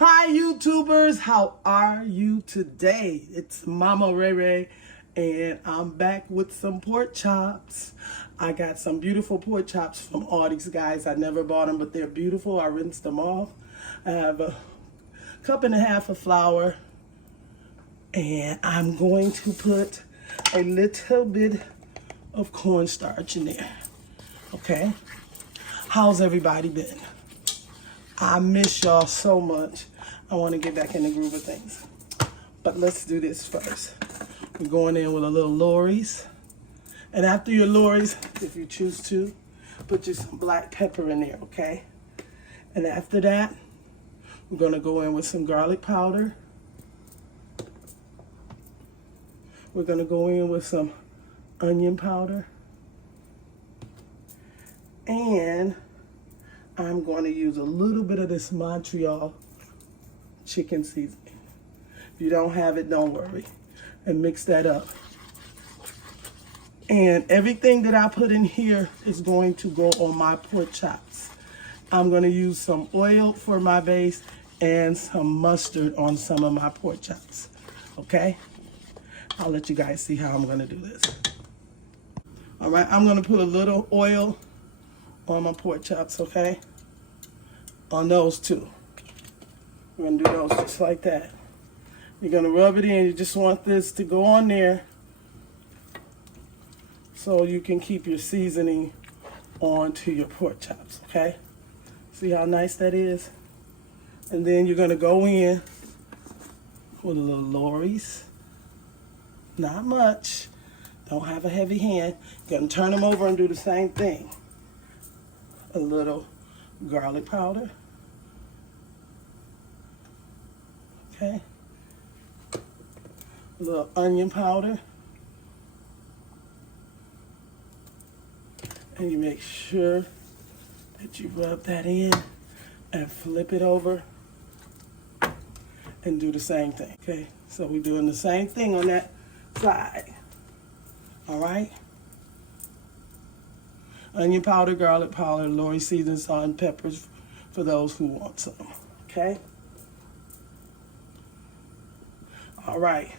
Hi YouTubers, how are you today? It's Mama Ray Ray and I'm back with some pork chops. I got some beautiful pork chops from Aldi's, guys. I never bought them, but they're beautiful. I rinsed them off. I have a cup and a half of flour and I'm going to put a little bit of cornstarch in there. Okay? How's everybody been? I miss y'all so much. I want to get back in the groove of things. But let's do this first. We're going in with a little Lawerys. And after your Lawerys, if you choose to, put just some black pepper in there, okay? And after that, we're going to go in with some garlic powder. We're going to go in with some onion powder. And I'm going to use a little bit of this Montreal chicken seasoning. If you don't have it, don't worry. And mix that up. And everything that I put in here is going to go on my pork chops. I'm going to use some oil for my base and some mustard on some of my pork chops. Okay? I'll let you guys see how I'm going to do this. All right, I'm going to put a little oil on my pork chops, okay? On those two. We're gonna do those just like that. You're gonna rub it in. You just want this to go on there so you can keep your seasoning onto your pork chops, okay? See how nice that is? And then you're gonna go in with a little Lawerys. Not much. Don't have a heavy hand. You're gonna turn them over and do the same thing. A little garlic powder. Okay. A little onion powder. And you make sure that you rub that in and flip it over and do the same thing. Okay, so we're doing the same thing on that side. All right. Onion powder, garlic powder, Lawerys seasoning, salt, and peppers for those who want some. Okay? All right.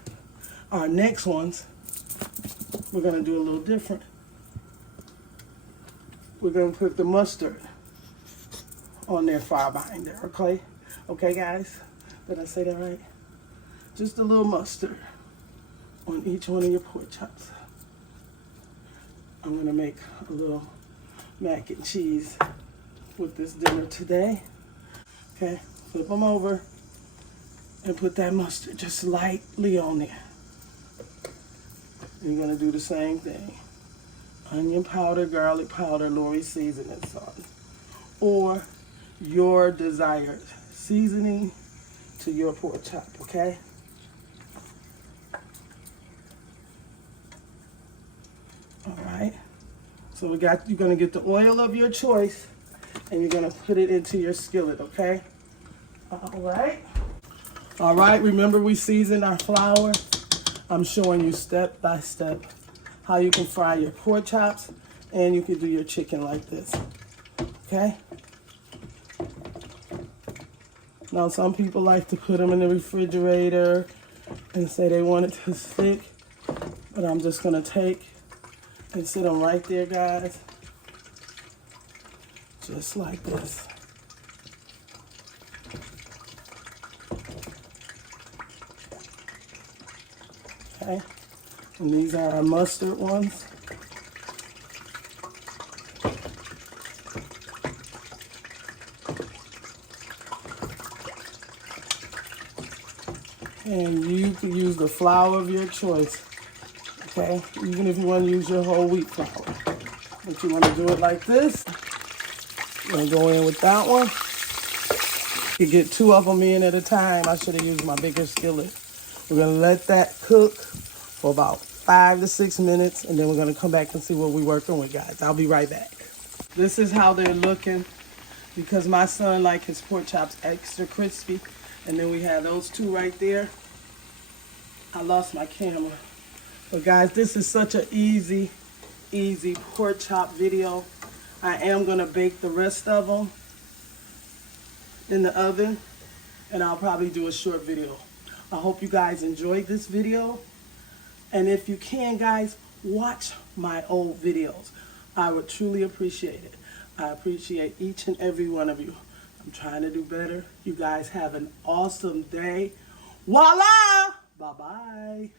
Our next ones, we're going to do a little different. We're going to put the mustard on their fire binder. Okay? Okay, guys? Did I say that right? Just a little mustard on each one of your pork chops. I'm going to make a little mac and cheese with this dinner today. Okay, flip them over and put that mustard just lightly on there. You're gonna do the same thing. Onion powder, garlic powder, Lawerys seasoning salt. Or your desired seasoning to your pork chop, okay? All right. So you're gonna get the oil of your choice and you're gonna put it into your skillet, okay? All right. All right, remember we seasoned our flour. I'm showing you step by step how you can fry your pork chops and you can do your chicken like this, okay? Now some people like to put them in the refrigerator and say they want it to stick, but I'm just gonna take and sit them right there, guys. Just like this. Okay. And these are our mustard ones. And you can use the flour of your choice. Okay, even if you want to use your whole wheat flour. But you want to do it like this. You're going to go in with that one. You get 2 of them in at a time. I should have used my bigger skillet. We're going to let that cook for about 5 to 6 minutes, and then we're going to come back and see what we're working with, guys. I'll be right back. This is how they're looking because my son likes his pork chops extra crispy. And then we have those 2 right there. I lost my camera. But guys, this is such an easy pork chop video. I am gonna bake the rest of them in the oven. and I'll probably do a short video. I hope you guys enjoyed this video. And if you can, guys, watch my old videos. I would truly appreciate it. I appreciate each and every one of you. I'm trying to do better. You guys have an awesome day. Voila! Bye-bye.